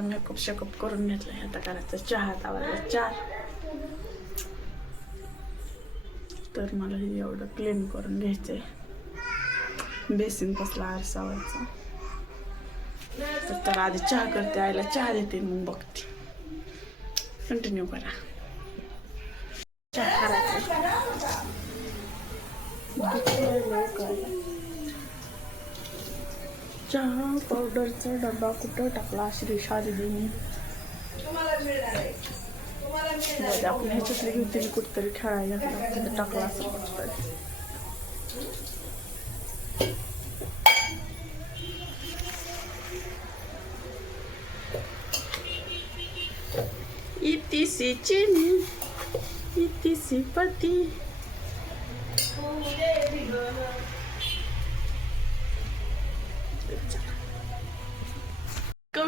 Makeup shake up करून घेतला ह्या करायचं चहा तावाला चार तर मला हे एवढं क्लीन करून घ्यायचंय बेसिन कसला आरसावायचा तर तर आधी चहा करते आईला चहा देते मग बघते कंटिन्यू करा चहा करायचा चहा पावडरचा डबा कुठं टाकला? श्री शालिनीने आपण ह्याच्यातले घेतली कुठतरी खेळायला. तिथे टाकला असं कुठतरी. इतिसी चिनी इति सी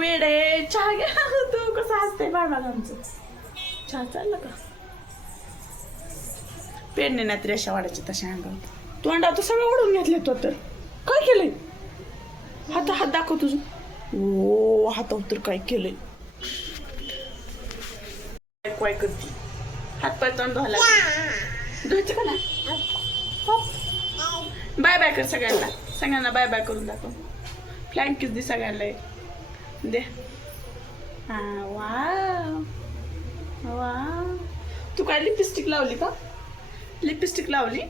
पती आहे. चहा घ्या. तू कसं हसते बाबा आमचं. चहा चाललं का? पेडणे नाहीत रेषा वाढायची तशा अंगावर. तू अंडा तर सगळं ओढून घेतले तो तर. काय केलंय? हात हात दाखव तुझं. ओ हातावर तर काय केलंय? काय काय करते? हात पाय तोंड धुवायला धुवायचं का ना बाय बाय कर सगळ्यांना. सगळ्यांना बाय बाय करून दाखव. फ्लँक किस दे सगळ्यांना. दे हा वा वा तू काय लिपस्टिक लावली का लिपस्टिक लावली?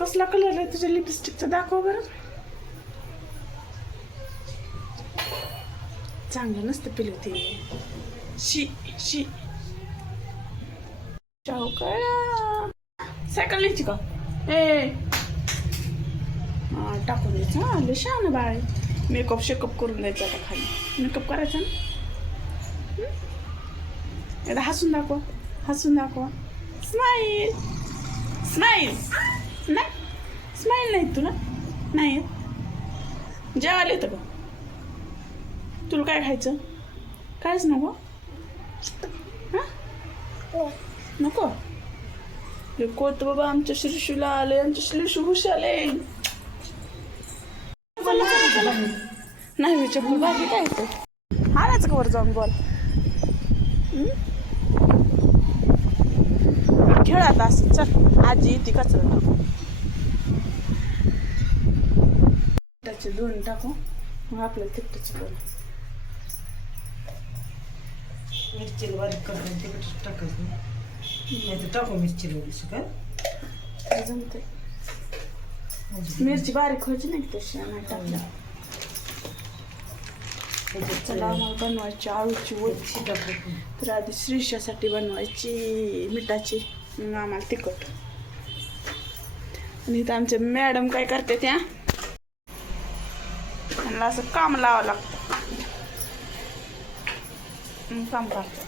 कसला कलर आहे तुझ्या लिपस्टिकचा दाखव बरं चांगलं नसतं पिली ते शी शी सायकल न्यायची का ए टाकून द्यायचं हा लय शहाणं बाळ. मेकअप शेकअप करून द्यायचा आता खाली. मेकअप करायचा ना? हं? एकदा हसून दाखव. हसून दाखव. स्माईल स्माईल नाही स्माईल नाही तुला? नाही जेवायला येतं का? तुला काय खायचं? कायच नको? हां? नको? हे कोत बाबा आमच्या शिरशूला आले आमच्या श्रीशू हुश आले नाही विचार. बाकी काय येतं हाणायचं का वर जाऊन बॉल खेळात असं. चल आजी ती कचरा टाकू त्याचे दोन टाकू. मग आपल्याला तिकटाचे दोन. मिरचीला बारीक करताना तिकडे टाकायचं. नाही तर टाकू मिरची लागली काय? जमते मिरची बारीक व्हायची नाही तशी? नाही टाकल्या चला आम्हाला बनवायची आळूची वरची. तर आधी श्रीशासाठी बनवायची मिठाची. मग आम्हाला तिखट. आणि इथं आमच्या मॅडम काय करते त्या त्यांना असं काम लावावं लागतं. काम करतात.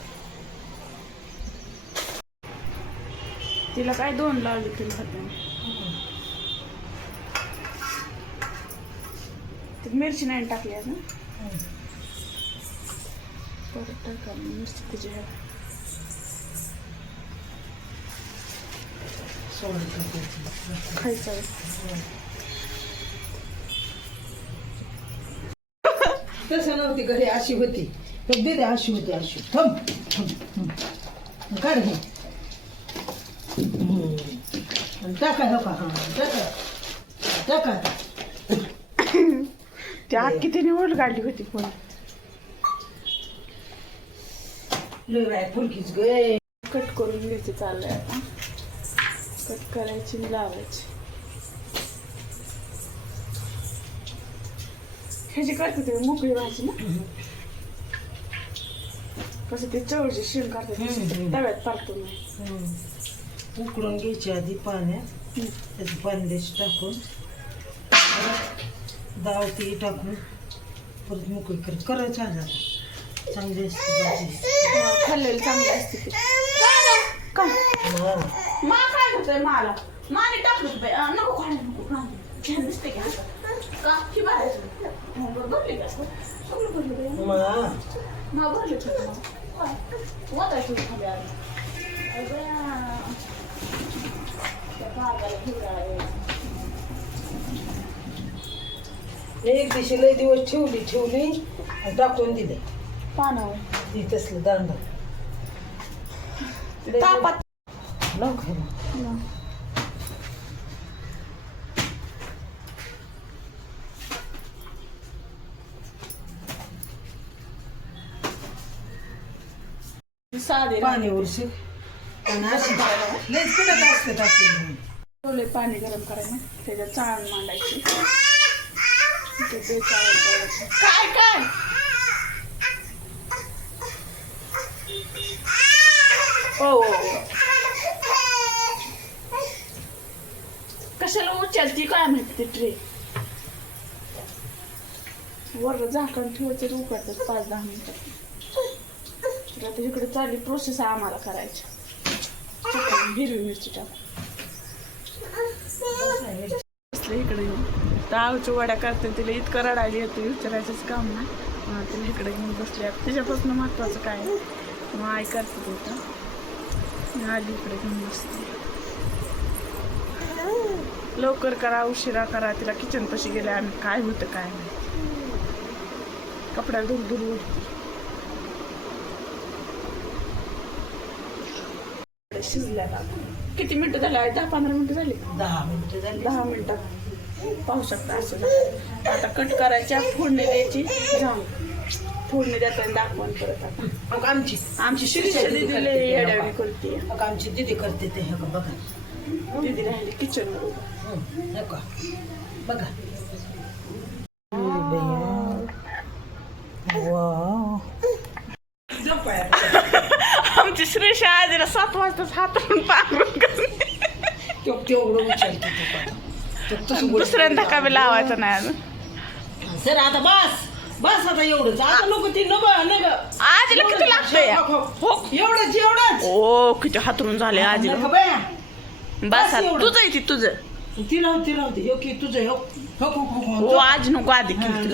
तिला काय दोन लावले तिला हाताने ती मिरची नाही टाकली आज ना परत टाका मिरची तुझी खायचं आहे. तसं नव्हती घरी अशी होती. दे अशी होती अशी. थांब थांब, थांब. काढ घे टाका हो का हां टाका. टाका. ती आग किती निवड काढली होती फुलकीच गे. कट करून घ्यायची चाललंय आता. कट करायची लावायची. ह्याची करते? ते मोकळी भाजी ना? कसं ते चवळची शेण हम्म. तव्यात नाही हम्म. उकडून घ्यायची आधी पाण्यात. त्यात पाणी द्यायची टाकून. डाळ ती टाकून परत मोकळी करत करायचं आता चांगली असते भाजी हा, खाल्लेली चांगली असते ती. काय? हा. मा काय करतोय मला. माने टाकलं बाई. अं, नको खायला नको. छान दिसते का का? की बाहेर भरली का सगळं भरलं बाई. मा. हा भरले वाटायचं खाली आलं अगं. त्या बागाला हिरवळ एक दिवशी लय दिवस ठेवली ठेवली आणि टाकून दिले. पानावर. ती तसलं दांड. तापात. लवकर साधे पाणी उरशी. आणि अशी. कडक पाणी गरम करायला त्याच्यात चाळण मांडायची ते ते चाळण करायचं. काय काय? हो, हो, हो कशाला उचलती काय माहिती ट्रे वर झाकण ठेवायचं उकडतात पाच दहा मिनिटं. आता इकडे चालली प्रोसेस आम्हाला करायची. हिरवी मिरची टाकून. इकडे येऊन. डाळच्या वड्या करते तिला इतकं रडायला येते विचारायचंच काम ना तिला इकडे घेऊन बसले तिच्यापासून महत्वाचं काय? मग आई करते तिथं आली इकडे घेऊन बसते. लवकर करा उशिरा करा. तिला किचन पशी गेले आम्ही. काय होतं काय नाही. कपड्याला दूर दूर उडते. शिजल्या किती मिनिटं झाले? दहा पंधरा मिनिटं झाली? दहा मिनिटं झाली. दहा मिनिटात पाहू शकता असं. आता कट करायच्या फोडणी द्यायची. जाऊ. फोडणी देताना दाखवून परत आता मग आमची. आमची शिरीषा दिदीला येड्यावी करते. मग आमची दिदी करते ते हे बघा. दिदी राहिली किचन हं, बघा. आमची श्रीषा आजीला सात वाजताच हातरून पांघरून करते. तेवढं उचलते दुसऱ्यांदा का बी लावायचं नाही अजून? सर आता बस. बस आता एवढंच. आता नको ती आजीला किती लागतंय? हो. एवढंच एवढंच. ओ किती हातरून झाले नका बाया. बस एवढं. तुझं आहे ती तुझं. ती ती दे की तुझं हो. हो हो हो ओ हो आज नको आधी हा, केली.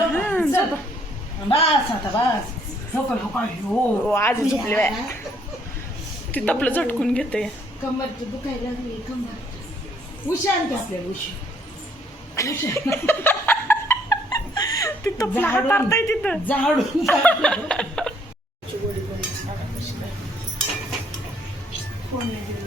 बस आता बस. हो का हो. का हो ओ आजी झोपली बाय. ती तपलं झटकून घेते. कंबर दुखायला लागली कंबर उशी आणते आपल्याला उशी. उशी ती तपलं झाडून. हातारताय तिथं झाडून झाडून. फोडणी.